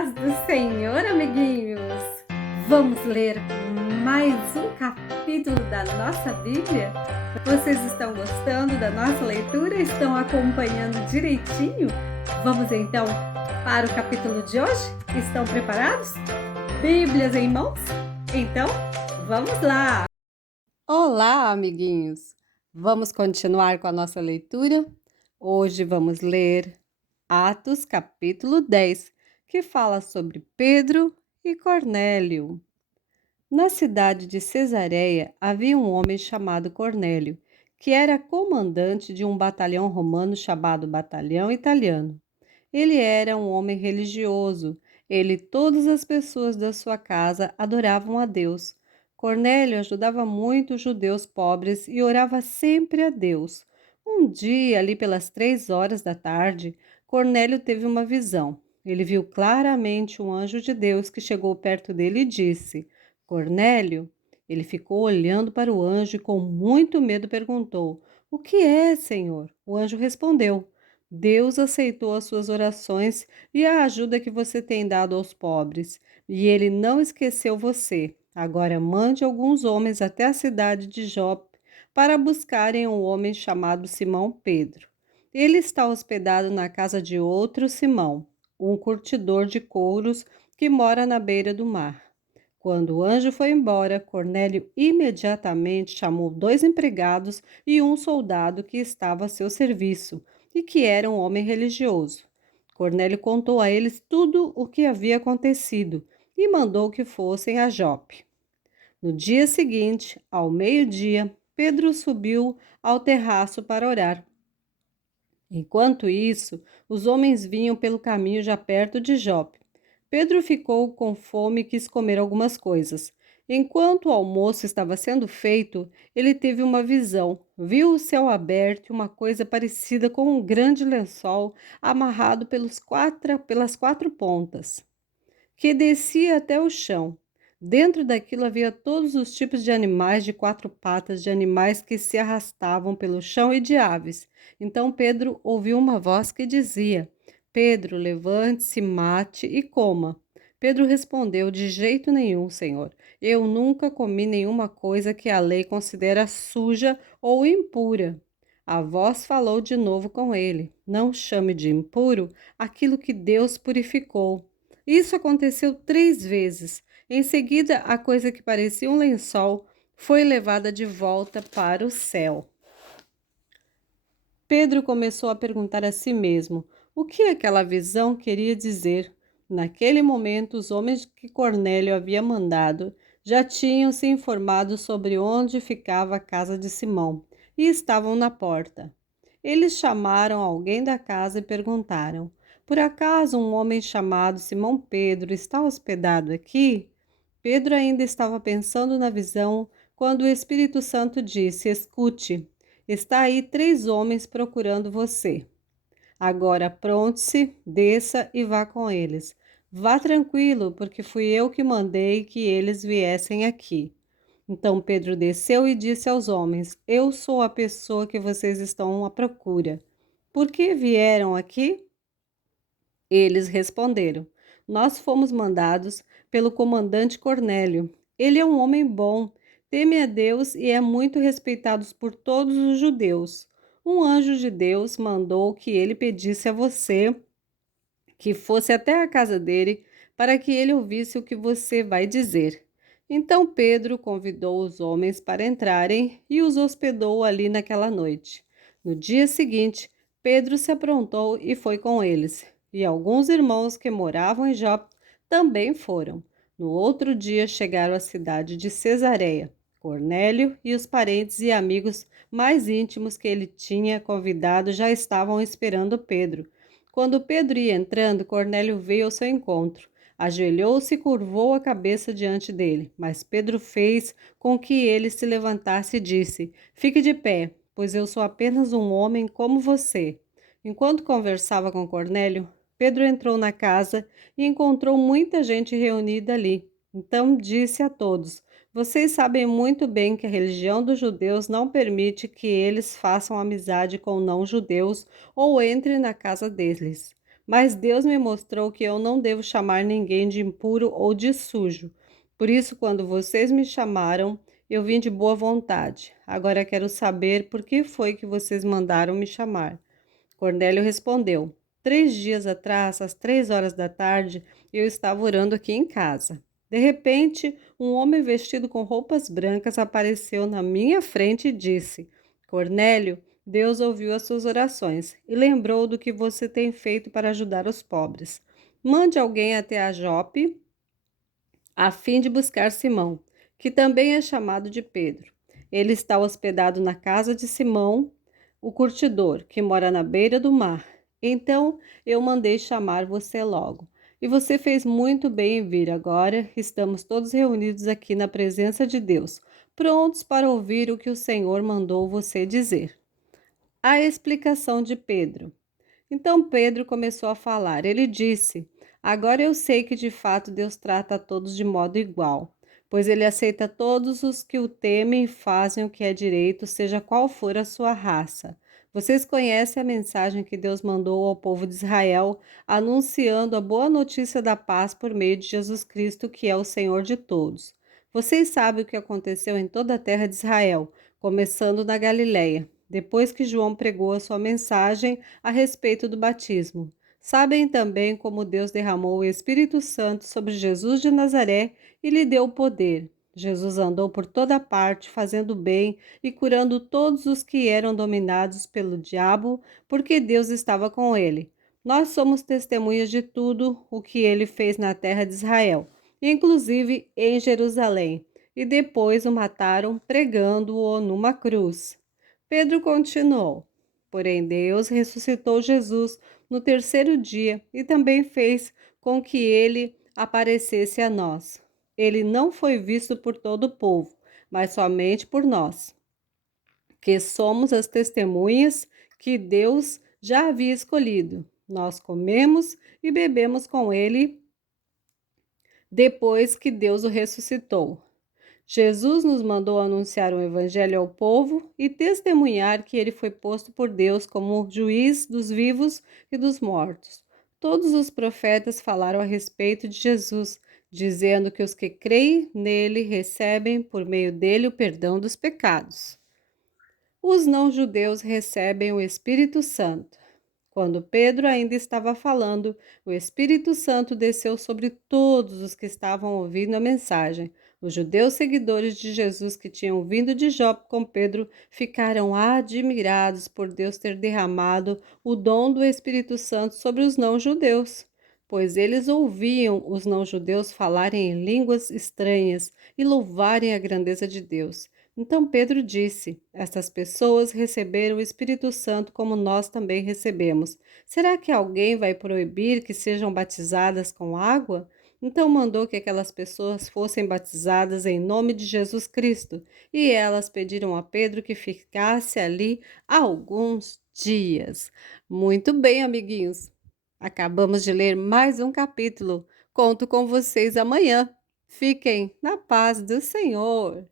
paz do Senhor, amiguinhos! Vamos ler mais um capítulo da nossa Bíblia? Vocês estão gostando da nossa leitura? Estão acompanhando direitinho? Vamos então para o capítulo de hoje? Estão preparados? Bíblias em mãos? Então, vamos lá! Olá, amiguinhos! Vamos continuar com a nossa leitura? Hoje vamos ler Atos capítulo 10, que fala sobre Pedro e Cornélio. Na cidade de Cesareia havia um homem chamado Cornélio, que era comandante de um batalhão romano chamado Batalhão Italiano. Ele era um homem religioso. Ele e todas as pessoas da sua casa adoravam a Deus. Cornélio ajudava muito os judeus pobres e orava sempre a Deus. Um dia, ali pelas 3 horas da tarde, Cornélio teve uma visão. Ele viu claramente um anjo de Deus que chegou perto dele e disse: Cornélio. Ele ficou olhando para o anjo e com muito medo perguntou: O que é, Senhor? O anjo respondeu: Deus aceitou as suas orações e a ajuda que você tem dado aos pobres, e ele não esqueceu você. Agora mande alguns homens até a cidade de Jope para buscarem um homem chamado Simão Pedro. Ele está hospedado na casa de outro Simão, um curtidor de couros que mora na beira do mar. Quando o anjo foi embora, Cornélio imediatamente chamou 2 empregados e um soldado que estava a seu serviço e que era um homem religioso. Cornélio contou a eles tudo o que havia acontecido e mandou que fossem a Jope. No dia seguinte, ao meio-dia, Pedro subiu ao terraço para orar. Enquanto isso, os homens vinham pelo caminho já perto de Jope. Pedro ficou com fome e quis comer algumas coisas. Enquanto o almoço estava sendo feito, ele teve uma visão. Viu o céu aberto e uma coisa parecida com um grande lençol amarrado pelas quatro pontas, que descia até o chão. Dentro daquilo havia todos os tipos de animais de 4 patas, de animais que se arrastavam pelo chão e de aves. Então Pedro ouviu uma voz que dizia: Pedro, levante-se, mate e coma. Pedro respondeu: De jeito nenhum, Senhor. Eu nunca comi nenhuma coisa que a lei considera suja ou impura. A voz falou de novo com ele: Não chame de impuro aquilo que Deus purificou. Isso aconteceu 3 vezes. Em seguida, a coisa que parecia um lençol foi levada de volta para o céu. Pedro começou a perguntar a si mesmo o que aquela visão queria dizer. Naquele momento, os homens que Cornélio havia mandado já tinham se informado sobre onde ficava a casa de Simão e estavam na porta. Eles chamaram alguém da casa e perguntaram: Por acaso um homem chamado Simão Pedro está hospedado aqui? Pedro ainda estava pensando na visão quando o Espírito Santo disse: Escute, está aí 3 homens procurando você. Agora apronte-se, desça e vá com eles. Vá tranquilo, porque fui eu que mandei que eles viessem aqui. Então Pedro desceu e disse aos homens: Eu sou a pessoa que vocês estão à procura. Por que vieram aqui? Eles responderam: Nós fomos mandados pelo comandante Cornélio. Ele é um homem bom, teme a Deus e é muito respeitado por todos os judeus. Um anjo de Deus mandou que ele pedisse a você que fosse até a casa dele para que ele ouvisse o que você vai dizer. Então Pedro convidou os homens para entrarem e os hospedou ali naquela noite. No dia seguinte, Pedro se aprontou e foi com eles, e alguns irmãos que moravam em Jope também foram. No outro dia chegaram à cidade de Cesareia. Cornélio e os parentes e amigos mais íntimos que ele tinha convidado já estavam esperando Pedro. Quando Pedro ia entrando, Cornélio veio ao seu encontro. Ajoelhou-se e curvou a cabeça diante dele. Mas Pedro fez com que ele se levantasse e disse: Fique de pé, pois eu sou apenas um homem como você. Enquanto conversava com Cornélio, Pedro entrou na casa e encontrou muita gente reunida ali. Então disse a todos: Vocês sabem muito bem que a religião dos judeus não permite que eles façam amizade com não-judeus ou entrem na casa deles. Mas Deus me mostrou que eu não devo chamar ninguém de impuro ou de sujo. Por isso, quando vocês me chamaram, eu vim de boa vontade. Agora quero saber por que foi que vocês mandaram me chamar. Cornélio respondeu: 3 dias atrás, às 3 horas da tarde, eu estava orando aqui em casa. De repente, um homem vestido com roupas brancas apareceu na minha frente e disse: Cornélio, Deus ouviu as suas orações e lembrou do que você tem feito para ajudar os pobres. Mande alguém até a Jope a fim de buscar Simão, que também é chamado de Pedro. Ele está hospedado na casa de Simão, o curtidor, que mora na beira do mar. Então eu mandei chamar você logo. E você fez muito bem em vir. Agora estamos todos reunidos aqui na presença de Deus, prontos para ouvir o que o Senhor mandou você dizer. A explicação de Pedro. Então Pedro começou a falar. Ele disse: Agora eu sei que de fato Deus trata a todos de modo igual, pois ele aceita todos os que o temem e fazem o que é direito, seja qual for a sua raça. Vocês conhecem a mensagem que Deus mandou ao povo de Israel, anunciando a boa notícia da paz por meio de Jesus Cristo, que é o Senhor de todos. Vocês sabem o que aconteceu em toda a terra de Israel, começando na Galiléia, depois que João pregou a sua mensagem a respeito do batismo. Sabem também como Deus derramou o Espírito Santo sobre Jesus de Nazaré e lhe deu poder. Jesus andou por toda parte, fazendo bem e curando todos os que eram dominados pelo diabo, porque Deus estava com ele. Nós somos testemunhas de tudo o que ele fez na terra de Israel, inclusive em Jerusalém, e depois o mataram pregando-o numa cruz. Pedro continuou: Porém, Deus ressuscitou Jesus no terceiro dia e também fez com que ele aparecesse a nós. Ele não foi visto por todo o povo, mas somente por nós, que somos as testemunhas que Deus já havia escolhido. Nós comemos e bebemos com ele depois que Deus o ressuscitou. Jesus nos mandou anunciar o Evangelho ao povo e testemunhar que ele foi posto por Deus como juiz dos vivos e dos mortos. Todos os profetas falaram a respeito de Jesus, dizendo que os que creem nele recebem por meio dele o perdão dos pecados. Os não-judeus recebem o Espírito Santo. Quando Pedro ainda estava falando, o Espírito Santo desceu sobre todos os que estavam ouvindo a mensagem. Os judeus seguidores de Jesus que tinham vindo de Jope com Pedro ficaram admirados por Deus ter derramado o dom do Espírito Santo sobre os não-judeus, pois eles ouviam os não-judeus falarem em línguas estranhas e louvarem a grandeza de Deus. Então Pedro disse: Estas pessoas receberam o Espírito Santo como nós também recebemos. Será que alguém vai proibir que sejam batizadas com água? Então mandou que aquelas pessoas fossem batizadas em nome de Jesus Cristo, e elas pediram a Pedro que ficasse ali alguns dias. Muito bem, amiguinhos. Acabamos de ler mais um capítulo. Conto com vocês amanhã. Fiquem na paz do Senhor.